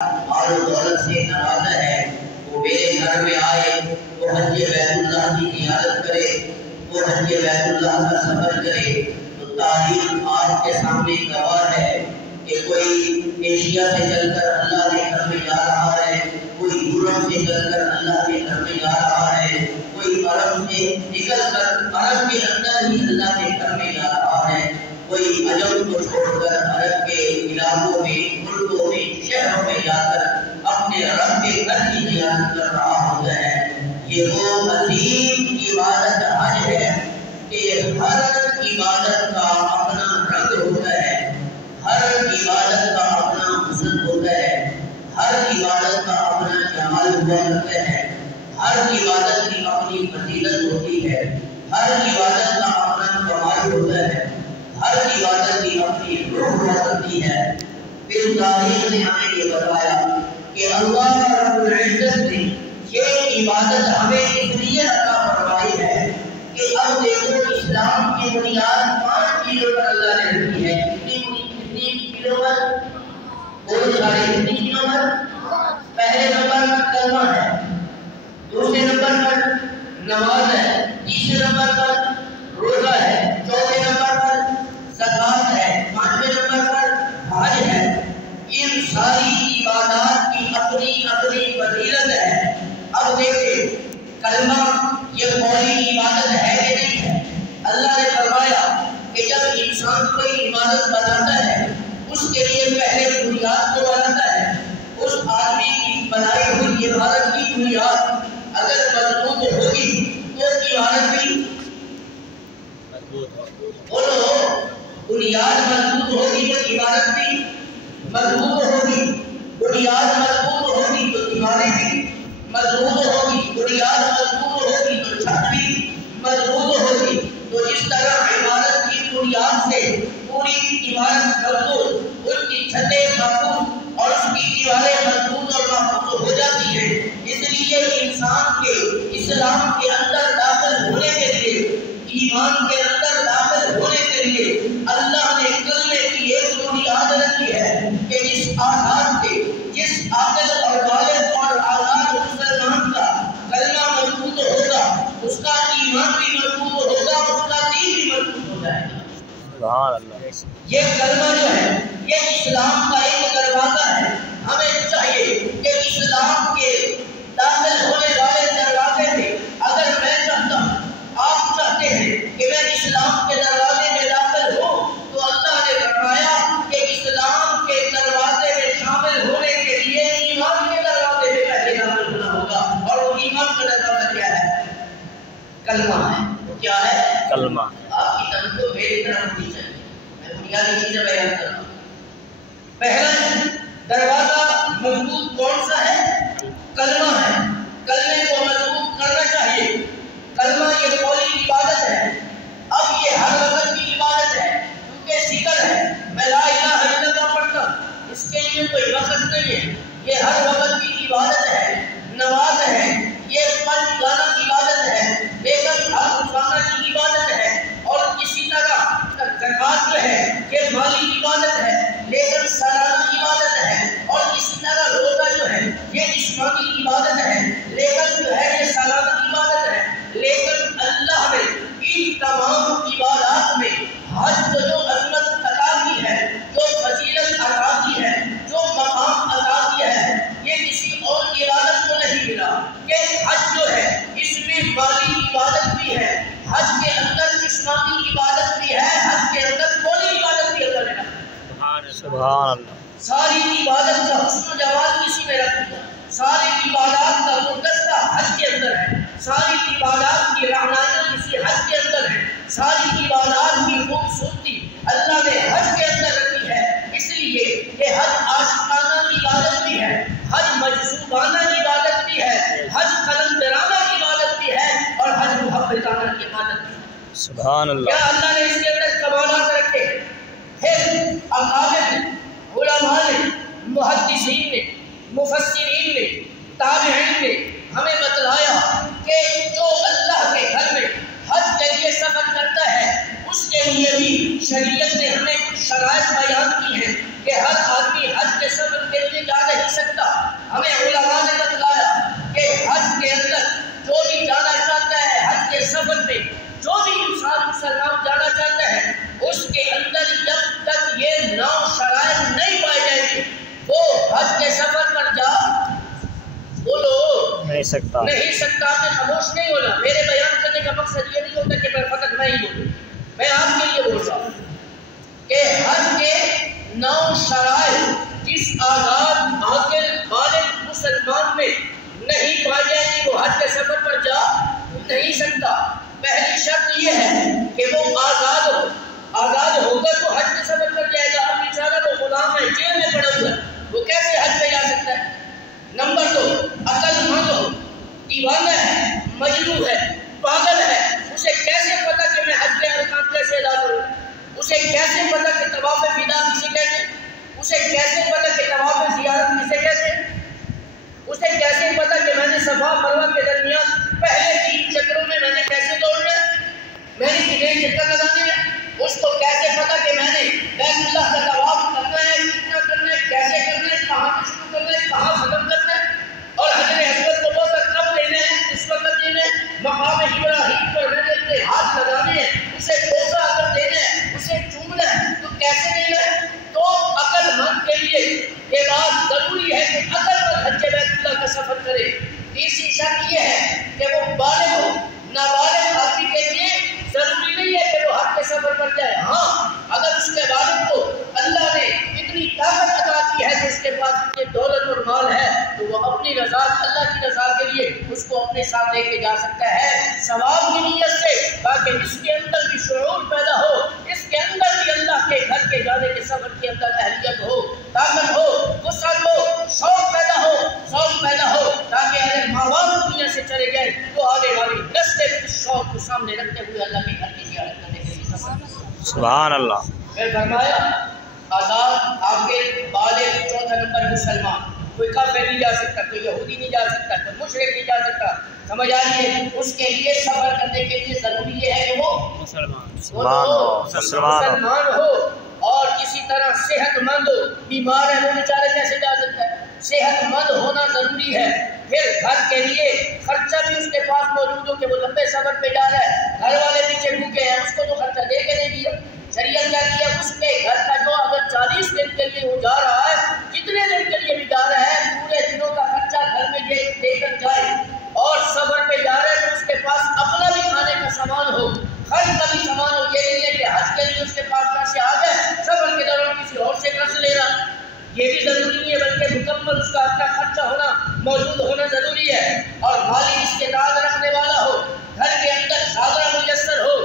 مال و دولت سے نوازا ہے، وہ میرے گھر میں آئے، وہ حج بیت اللہ کی زیارت کرے، وہ حج بیت اللہ کا سفر کرے، تو تاریخ آپ کے سامنے گواہ ہے کہ کوئی ایشیا سے چل کر اللہ کے گھر میں جا رہا ہے، کوئی یورپ سے چل کر اللہ کے گھر میں جا رہا ہے، کوئی عرب سے نکل کر عرب کے اندر ہی اللہ کے گھر میں جا رہا ہے، کوئی عجم کو چھوڑ کر عرب کے علاقوں میں، ملکوں میں، شہروں میں جا کر اپنے رب کے گھر کی زیارت کر رہا ہوتا ہے۔ یہ وہ عظیم عبادت حج ہے کہ ہر عبادت کا اپنا رنگ ہوتا ہے، ہر عبادت کا اپنا حسن ہوتا ہے، ہر عبادت کا اپنا جمال ہوا کرتا ہے، ہر عبادت کی اپنی فضیلت ہوتی ہے، ہر عبادت کا اپنا کمال ہوتا ہے، ہر عبادت کی اپنی روح ہوا کرتی ہے۔ پھر تاریخ نے ہمیں یہ بتایا کہ اللہ رب العزت نے یہ عبادت ہمیں اس لیے عطا فرمائی ہے کہ اب دیکھو اسلام کی بنیاد 5 چیزوں پر اللہ نے رکھی ہے۔ کتنی چیزوں پر؟ بہت سارے کتنی چیزوں پر؟ پہلے نمبر پر کلمہ ہے، دوسرے نمبر پر نماز ہے، تیسرے نمبر پر روزہ ہے، چوتھے نمبر پر زکوٰۃ ہے، پانچویں نمبر پر حج ہے۔ ان ساری عبادات کی اپنی اپنی فضیلت ہے۔ اب دیکھیں کلمہ یہ قولی عبادت ہے کہ نہیں ہے؟ اللہ نے فرمایا کہ جب انسان کوئی عبادت بناتا ہے اس کے لیے پہلے بنیاد کو بناتا ہے۔ اس آدمی کی بنائی ہوئی عبادت کی بنیاد اگر مضبوط ہوگی تو عبادت بھی بولو، بنیاد مضبوط ہوگی تو عبادت بھی مضبوط ہوگی، بنیاد مضبوط ہوگی تو دیواریں بھی مضبوط ہوگی، بنیاد مضبوط ہوگی تو چھت بھی مضبوط ہوگی۔ تو اس طرح عبادت کی بنیاد سے پوری عبادت مضبوط، اس کی چھتیں محفوظ اور اس کی دیواریں مضبوط اور محفوظ ہو جاتی ہیں۔ اس لیے انسان کے اسلام کے اندر داخل ہونے کے لیے، ایمان کے اندر داخل ہونے کے لیے اللہ نے کلمے کی ایک بنیاد رکھی ہے کہ جس آزاد کے، جس عاقل اور بالغ اور آزاد مسلمان کا کلمہ مضبوط ہوگا اس کا ایمان بھی مضبوط ہوگا، اس کا دین بھی مضبوط ہو جائے گا۔ سبحان اللہ۔ یہ کلمہ جو ہے یہ اسلام کا ایک دروازہ ہے۔ ہمیں چاہیے کہ اسلام کے داخل ہونے والے دروازے میں اگر میں چاہتا ہوں، آپ چاہتے ہیں کہ میں اسلام کے دروازے میں داخل ہوں، تو اللہ نے فرمایا کہ اسلام کے دروازے میں شامل ہونے کے لیے ایمان کے دروازے میں پہلے داخل ہونا ہوگا، اور وہ ایمان کا دروازہ کیا ہے؟ کلمہ ہے۔ وہ کیا ہے؟ کلمہ۔ آپ کی توجہ میری طرف ہونی چاہیے، میں بنیادی چیزیں بیان کر رہا ہوں۔ پہلا دروازہ مضبوط کون سا ہے؟ کلمہ ہے۔ کلمے کو مضبوط کرنا چاہیے۔ کلمہ یہ قولی عبادت ہے۔ اب یہ ہر وقت کی عبادت ہے کیونکہ ذکر ہے، میں لا الہ الا اللہ پڑھتا ہوں، اس کے لیے کوئی وقت نہیں ہے، یہ ہر وقت کی عبادت ہے۔ نماز ہے، یہ پنج گانا عبادت ہے، لیکن ہر روزانہ کی عبادت ہے۔ اور اسی طرح زکوٰۃ جو ہے یہ مالی عبادت ہے لیکن سالانہ عبادت ہے۔ اور اسی طرح روزہ جو ہے یہ جسمانی عبادت ہے لیکن جو ہے یہ سالانہ عبادت ہے۔ لیکن اللہ نے ان تمام عبادات میں حج کو جو عظمت عطا کی ہے، جو فضیلت عطا کی ہے، جو مقام عطا کیا ہے، یہ کسی اور عبادت کو نہیں ملا کہ حج جو ہے اس میں مالی عبادت بھی ہے، حج کے اندر جسمانی عبادت بھی ہے، حج کے اندر قولی عبادت بھی اللہ نے رکھا۔ سبحان اللہ۔ ساری عبادت کا حسن و جمال کسی میں رکھ دیا، ساری عبادات کا گلدستہ حج کے اندر ہے، ساری عبادات کی رہنمائی کسی حج کے اندر ہے، ساری عبادات کی خوبصورتی اللہ نے حج کے اندر رکھی ہے۔ اس لیے کہ حج عاشقانہ عبادت بھی ہے، حج مجذوبانہ عبادت بھی ہے، حج قلندرانہ عبادت بھی ہے، اور حج محبتانہ عبادت بھی ہے۔ سبحان اللہ۔ کیا اللہ نے اس کے اندر کمالات رکھے ہیں؟ پھر اکابر نے، علماء نے، محدثین نے، مفسرین نے، تابعین نے ہمیں بتلایا کہ جو اللہ کے گھر میں حج کے لیے سفر کرتا ہے اس کے لیے بھی شریعت نے ہمیں کچھ شرائط بیان کی ہیں کہ ہر آدمی حج کے سفر کے لیے جا نہیں سکتا. ہمیں علماء نے بتلایا کہ حج کے اندر جو بھی جانا چاہتا ہے، حج کے سفر میں جو بھی انسان مسلمان جانا چاہتا ہے، اس کے اندر جب تک یہ 9 شرائط نہیں پائی جائیں گی وہ حج کے سفر پر جا بولو نہیں سکتا. آپ نے خاموش نہیں ہونا. میرے بیان کرنے کا مقصد یہ نہیں ہوتا کہ میں فقط میں ہی بولوں. میں آپ کے لیے بول رہا ہوں کہ حج کے 9 شرائط جس آزاد عاقل بالغ مسلمان میں نہیں پائی جائیں گی وہ حج کے سفر پر جا نہیں سکتا. پہلی شرط یہ ہے کہ وہ آزاد ہو. آزاد ہوگا تو حج کے سفر پر جائے گا. اب بیچارہ وہ غلام ہے، جیل میں پڑا ہوا ہے، وہ کیسے حج پہ جا سکتا ہے؟ نمبر 2، عقل مند ہو، دیوانہ ہے، مجنون ہے، پاگل ہے. اسے کیسے پتا کہ میں حج کے ارکان کیسے ادا کروں؟ اسے کیسے پتا کہ طواف ودا کسے کہتے ہیں؟ اسے کیسے پتا کہ طواف زیارت کسے کہتے ہیں؟ اسے کیسے پتا کہ میں نے صفا مروہ کے درمیان پہلے 3 چکروں میں نے کیسے دوڑنا ہے، میں نے کتنے چکر لگانے ہیں؟ اس کو کیسے پتا کہ میں نے بیت اللہ کا طواف کرنا ہے، کتنا کرنا ہے، کیسے کرنا ہے، کہاں سے شروع کرنا ہے، کہاں ختم کرنا ہے، اور حجر اسود کو بہت کب لینا ہے، اس وقت لینا ہے، مقام ابراہیم پر میں نے اپنے ہاتھ لگانے ہیں، اسے بوسہ کر دینا ہے، اسے چومنا ہے، تو کیسے لینا ہے؟ تو عقل مند کے لیے یہ بات ضروری ہے کہ عقل مند حج بیت اللہ کا سفر کرے. تیسری شرط یہ ہے کہ وہ بالغ ہو. نابالغ آدمی کے لیے ضروری نہیں ہے کہ وہ حج کے سفر پر جائے. ہاں، اگر اس کے والد کو اللہ نے اتنی طاقت عطا کی ہے کہ اس کے پاس اتنی دولت اور مال ہے تو وہ اپنی رضا، اللہ کی رضا کے لیے اس کو اپنے ساتھ لے کے جا سکتا ہے ثواب کی نیت سے، تاکہ اس کے اندر بھی شعور پیدا ہو، اس کے اندر بھی اللہ کے گھر کے جانے کے سفر کے اندر اہلیت ہو، طاقت ہو، وسعت ہو، شوق پیدا ہو، تاکہ اگر ماں باپ دنیا سے چلے گئے تو آنے والی نسل اس شوق کو سامنے رکھتے ہوئے اللہ کے گھر کی زیارت کرنے کے لیے سفر. سبحان اللہ. پھر فرمایا آزاد عاقل بالغ. چوتھا نمبر مسلمان. کوئی کافر نہیں جا سکتا، کوئی یہودی نہیں جا سکتا، کوئی مشرک نہیں جا سکتا. سمجھ آئیے، اس کے لیے سفر کرنے کے لیے ضروری یہ ہے کہ وہ مسلمان ہو اور اسی طرح صحت مند ہو. بیمار ہے وہ بیچارہ کیسے جا سکتا ہے؟ صحت مند ہونا ضروری ہے. پھر گھر کے لیے خرچہ بھی اس کے پاس موجود ہو کہ وہ لمبے سفر پہ جا رہا ہے، گھر والے پیچھے بھوکے ہیں، اس کو تو خرچہ دے کے نہیں دیا. شریعت کیا ہے اس کے گھر کا جو اگر 40 دن کے لیے وہ جا رہا ہے، جتنے دن کے لیے بھی جا رہا ہے، پورے دنوں کا خرچہ گھر میں دے کر جائے. اور سفر پہ جا رہا ہے تو اس کے پاس اپنا بھی کھانے کا سامان ہو، خرچ کا بھی سامان ہو. یہ نہیں ہے کہ حج کے لیے اس کے پاس پیسے آ جائے، سفر کے دوران کسی اور سے قرض لے رہا، یہ بھی ضروری نہیں ہے، بلکہ مکمل اس کا اپنا خرچہ ہونا موجود ہونا ضروری ہے. اور مالی استعداد رکھنے والا ہو، گھر کے اندر حاضرہ میسر ہو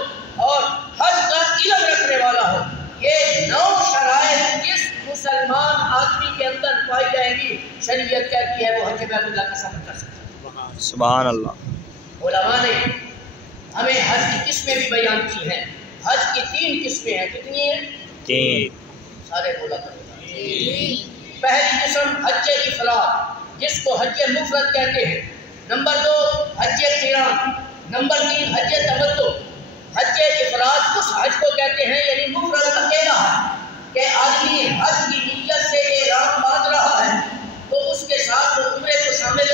اور حج کا علم رکھنے والا ہو. یہ 9 شرائط جس مسلمان آدمی کے اندر پائی جائے گی، شریعت کہتی ہے وہ حج بیت اللہ کا سفر کر سکتا ہے. سبحان اللہ. علماء نے ہمیں حج کی قسمیں بھی بیان کی ہیں. حج کی 3 قسمیں ہیں. کتنی ہیں؟ 3. سارے بولا کریں. پہلی قسم حج افراد جس کو حج مفرد کہتے ہیں. نمبر 2 حج قران. نمبر 3 حج تمتع. حج افراد اس حج کو کہتے ہیں یعنی مفرد اکیلا کہ آدمی حج کی نیت سے احرام باندھ رہا ہے تو اس کے ساتھ وہ عمرے کو شامل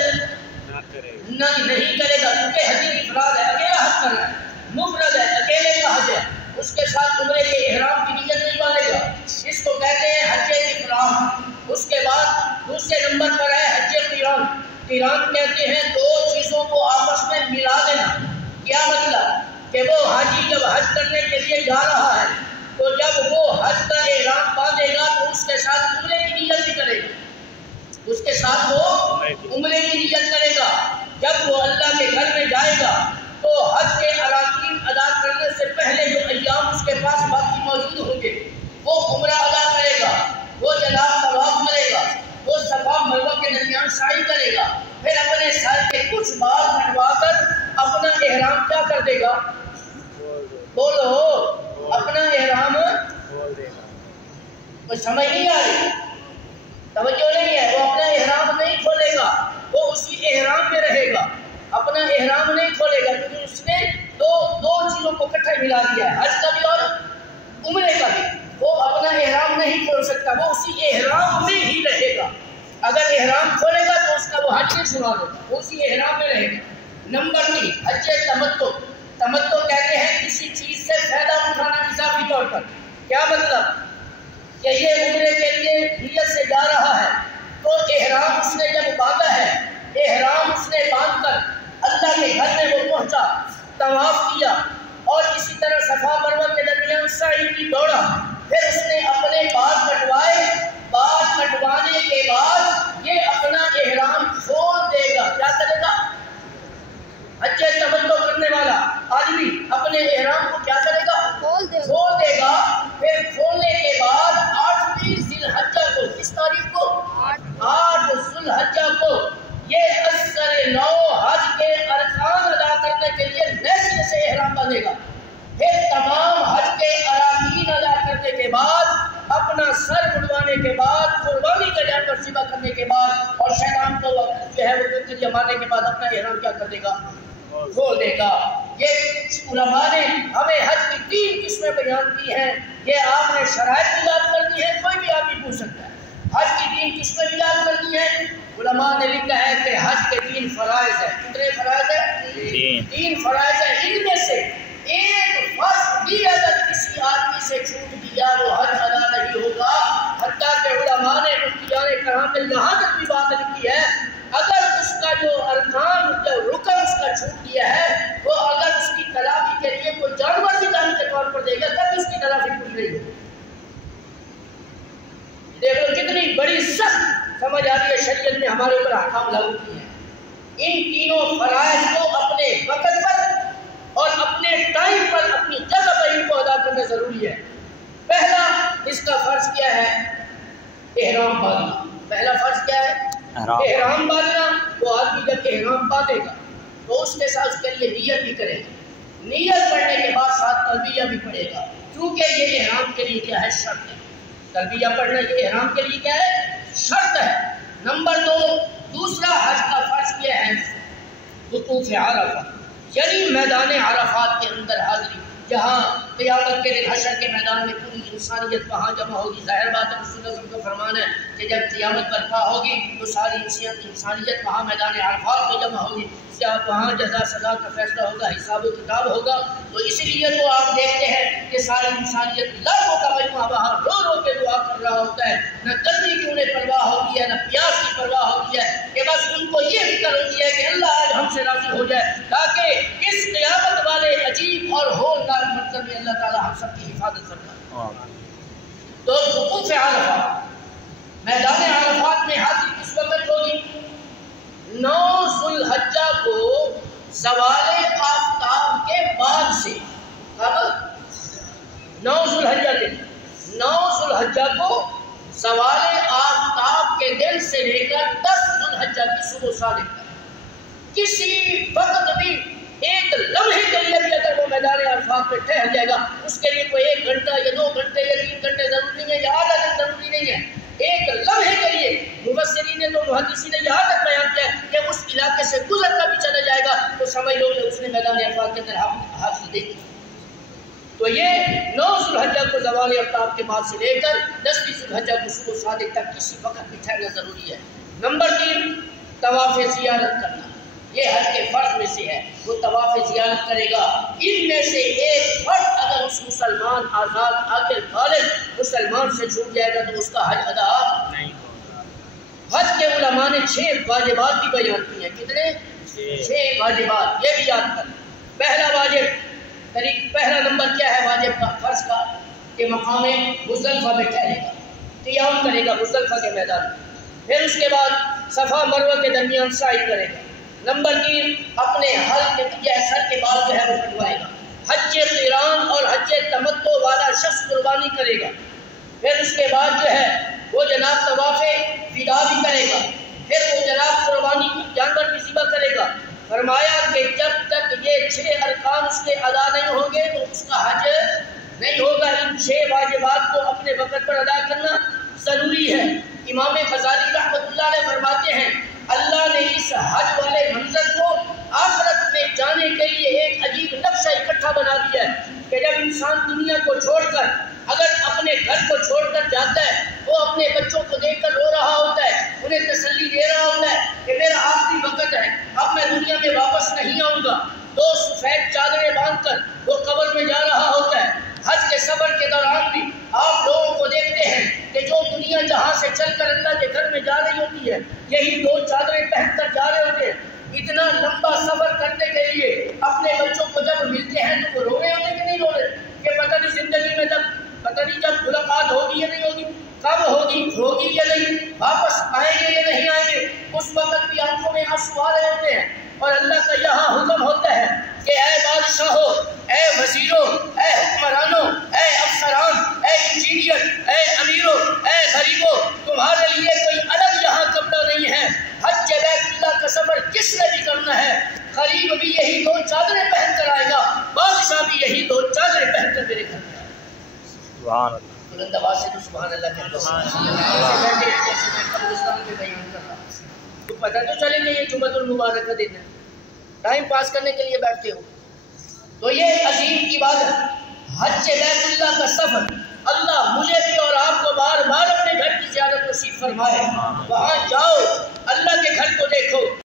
نہیں کرے گا، کیونکہ حج افراد ہے، اکیلا حج کرنا ہے، مفرد ہے، اکیلے کا حج ہے، اس کے ساتھ عمرے کے احرام کی نیت نہیں باندھے گا. اس کو کہتے ہیں حج افراد. اس کے بعد دوسرے نمبر پر ہے حج قران. قران کہتے ہیں 2 چیزوں کو آپس میں ملا دینا. کیا مطلب؟ کہ وہ حاجی جب حج کرنے کے لیے جا رہا ہے تو جب وہ حج کا احرام باندھے گا تو اس کے ساتھ عمرے کی نیت بھی کرے گا، اس کے ساتھ وہ عمرے کی نیت کرے گا. جب وہ اللہ کے گھر میں جائے گا تو حج کے اراکین ادا کرنے سے پہلے جو ایام اس کے پاس باقی موجود ہوں گے وہ عمرہ ادا کرے گا، وہ جناب طواف کرے گا، وہ صفا مروہ کے درمیان سعی کرے گا، پھر اپنے سر کے کچھ بال کٹوا کر اپنا احرام کیا کر دے گا؟ بولو، اپنا احرام کچھ سمجھ نہیں آ رہی، توجہ نہیں ہے. وہ اپنا احرام نہیں کھولے گا، وہ اسی احرام میں رہے گا، اپنا احرام نہیں کھولے گا، کیونکہ اس نے دو چیزوں کو اکٹھے ملا دیا ہے، حج کا بھی اور عمرے کا بھی. وہ اپنا احرام نہیں کھول سکتا، وہ اسی احرام میں ہی رہے گا۔ اگر احرام کھولے گا تو اس کا وہ حج نہیں چھڑا دیتا، وہ اسی احرام میں رہے گا۔ نمبر 3 حج تمتع۔ تمتع کہتے ہیں کسی چیز سے فائدہ اٹھانا اضافی طور پر۔ کیا مطلب کہ یہ عمرے کے لیے نیت سے جا رہا ہے تو احرام اس نے جب باندھا ہے، احرام اس نے باندھ کر اللہ کے گھر میں وہ پہنچا، طواف کیا اور اسی طرح صفا مروہ کے درمیان سعی کی دوڑا، پھر اس نے اپنے بال کٹوائے، بال کٹوانے کے بعد یہ اپنا احرام کھول دے گا۔ کیا کرے گا؟ حج تمتع کرنے والا آدمی اپنے احرام کو کیا کرے گا؟ کھول دے گا۔ پھر کھولنے کے بعد 8ویں ذی الحجہ کو، کس تاریخ کو؟ 8 ذی الحجہ کو یہ اثر نو حج کے ارکان ادا کرنے کے لیے نئے سے احرام باندھے گا۔ پھر تمام حج کے اراکین ادا کرنے کے بعد، اپنا سر مڑوانے کے بعد، قربانی کا جانور ذبح کرنے کے بعد اور شیطان کو جو ہے وہ کنکریاں مارنے کے بعد اپنا احرام کیا کر دے گا؟ کھول دے گا۔ یہ علماء نے ہمیں حج کی 3 قسمیں بیان کی ہیں، یہ آپ نے شرائط بھی یاد کر دی ہے، کوئی بھی آدمی پوچھ سکتا ہے۔ حج کی 3 قسمیں بھی یاد کر دی ہیں۔ علماء نے لکھا ہے کہ حج کے 3 فرائض ہیں۔ کتنے فرائض ہیں؟ 3 فرائض ہیں۔ ان میں سے ایک فرض بھی اگر کسی آدمی سے چھوٹ گیا وہ حج ادا نہیں ہوگا، حتیٰ کہ علماء نے مفتیان کرام نے یہاں تک بھی بات لکھی ہے، اگر اس کا جو ارکان، جو رکن اس کا چھوٹ گیا ہے، وہ اگر اس کی تلافی کے لیے کوئی جانور بھی دان کے طور پر دے گا تب اس کی تلافی پوری نہیں ہوگی۔ دیکھ لو کتنی بڑی سخت سمجھ آ رہی ہے شریعت نے ہمارے اوپر احکام لاگو کیے ہیں۔ ان تینوں فرائض کو اپنے وقت پر اور اپنے ٹائم پر اپنی جگہ پر ان کو ادا کرنا ضروری ہے۔ پہلا اس کا فرض کیا ہے؟ احرام باندھنا۔ پہلا فرض کیا ہے؟ احرام باندھنا۔ وہ آدمی جب احرام باندھے گا تو اس کے ساتھ اس کے لیے نیت بھی کرے گا، نیت پڑھنے کے بعد ساتھ تلبیہ بھی پڑھے گا، کیونکہ یہ احرام کے لیے کیا ہے؟ شرط ہے۔ تلبیہ پڑھنا یہ احرام کے لیے کیا ہے؟ شرط ہے۔ نمبر 2 دوسرا حج کا فرض کیا ہے؟ وقوف عرفہ، یعنی میدان عرفات کے اندر حاضری، جہاں قیامت کے دن حشر کے میدان میں پوری انسانیت وہاں جمع ہوگی۔ ظاہر بات ہے رسول اللہ کا فرمان ہے کہ جب قیامت برپا ہوگی تو ساری انسانیت وہاں میدان عرفات میں جمع ہوگی، وہاں جزا سزا کا فیصلہ ہوگا، حساب و کتاب ہوگا۔ تو اسی لیے تو آپ دیکھتے ہیں کہ ساری انسانیت لاکھوں کا مجموعہ وہاں رو رو کے دعا کر رہا ہوتا ہے، نہ گرمی کی انہیں پرواہ ہوتی ہے، نہ پیاس کی پرواہ ہوتی ہے، کہ بس ان کو یہ فکر ہوتی ہے کہ اللہ آج ہم سے راضی ہو جائے، تاکہ اس قیامت والے عجیب اور ہولناک منظر میں اللہ تعالی ہم سب کی حفاظت فرمائے۔ تو وقوف عرفہ، میدان عرفات میں حاضری کس وقت ہوگی؟ 9 ذی الحجہ کو زوال آفتاب کے بعد سے، 9 ذی الحجہ دن، 9 ذی الحجہ کو زوال آفتاب کے دن سے لے کر 10 ذی الحجہ کی صبح صادق تک کسی وقت بھی ایک لمحے کے لیے بھی اگر وہ میدان عرفات پہ ٹھہر جائے گا، اس کے لیے کوئی 1 گھنٹہ یا 2 گھنٹے یا 3 گھنٹے ضروری نہیں ہے، یا آدھا دن ضروری نہیں ہے، ایک لمحے کے لیے۔ مفسرین نے تو محدثین نے یہاں تک بیان کیا کہ اس علاقے سے گزر کر بھی چلا جائے گا تو سمجھ لو کہ اس نے میدان عرفات کے اندر حاضری دے دی۔ تو یہ 9 ذی الحجہ کو زوال آفتاب کے بعد سے لے کر 10 ذی الحجہ کو صبح صادق تک کسی وقت بھی ٹھہرنا ضروری ہے۔ نمبر 3 طواف زیارت کرنا، یہ حج کے فرض میں سے ہے، وہ طواف زیارت کرے گا۔ ان میں سے ایک فرض اگر اس مسلمان آزاد عاقل بالغ مسلمان سے چھوٹ جائے گا تو اس کا حج ادا نہیں ہوگا۔ حج کے علماء نے 6 واجبات بھی بیان کی ہیں۔ کتنے؟ 6 واجبات، یہ بھی یاد کر۔ پہلا واجب، پہلا نمبر کیا ہے واجب کا، فرض کا؟ کہ مقام مزدلفہ میں ٹھہرے گا، قیام کرے گا مزدلفہ کے میدان میں، پھر اس کے بعد صفا مروہ کے درمیان سعی کرے گا۔ نمبر 3 اپنے حلق کے سر کے بال جو ہے وہ کٹوائے گا۔ حج قران اور حج تمتع والا شخص قربانی کرے گا، پھر اس کے بعد جو ہے وہ جناب طواف ودا بھی کرے گا، پھر وہ جناب قربانی کی جانور بھی ذبح کرے گا۔ فرمایا کہ جب تک یہ 6 ارکان اس کے ادا نہیں ہوں گے تو اس کا حج نہیں ہوگا۔ ان 6 واجبات کو اپنے وقت پر ادا کرنا ضروری ہے۔ امام غزالی رحمۃ اللہ علیہ فرماتے ہیں اللہ نے اس حج والے منظر کو آخرت میں جانے کے لیے ایک عجیب نقشہ اکٹھا بنا دیا ہے کہ جب انسان دنیا کو چھوڑ کر اگر اپنے گھر کو چھوڑ کر جاتا ہے وہ اپنے بچوں کو دیکھ کر رو رہا ہوتا ہے، انہیں تسلی دے رہا ہوتا ہے کہ میرا آخری وقت ہے، اب میں دنیا میں واپس نہیں آؤں گا۔ دو سفید چادریں باندھ کر وہ قبر میں جا رہا ہوتا ہے۔ حج کے سفر کے دوران بھی آپ لوگوں کو دیکھتے ہیں کہ جو دنیا جہاں سے چل کر اللہ کے گھر میں جا رہی ہوتی ہے، یہی دو چادریں پہن کر جا رہے ہوتے ہیں۔ اتنا لمبا سفر کرنے کے لیے اپنے بچوں کو جب ملتے ہیں تو وہ رو رہے ہوتے کہ نہیں رو رہے، کہ پتہ نہیں زندگی میں پتہ نہیں جب ملاقات ہوگی یا نہیں ہوگی، کب ہوگی یا نہیں، واپس آئیں گے یا نہیں آئیں گے، اس وقت بھی آنکھوں میں آنسو آ رہے ہوتے ہیں۔ اور اللہ کا یہاں حکم ہوتا ہے کہ اے بادشاہو، اے وزیروں، اے حکمرانوں، اے افسران، اے انجینئر، اے امیروں، اے غریبوں، تمہارے لیے کوئی الگ یہاں کمرہ نہیں ہے۔ حج بیت اللہ کا سفر کس نے بھی کرنا ہے، غریب بھی یہی دو چادریں پہن کر آئے گا، بادشاہ بھی یہی دو چادریں پہن کر میرے گھر میں آئے گا۔ سبحان اللہ۔ بلند آواز سے تو سبحان اللہ کہہ دو۔ بیٹھے جیسے میں قبرستان میں بیان کر رہا ہوں، تو پتہ تو چلے گا یہ جمعۃ المبارک کا دن ہے، ٹائم پاس کرنے کے لیے بیٹھتے ہو۔ تو یہ عظیم عبادت حج بیت اللہ کا سفر، اللہ مجھے بھی اور آپ کو بار بار اپنے گھر کی زیارت نصیب فرمائے۔ وہاں جاؤ، اللہ کے گھر کو دیکھو۔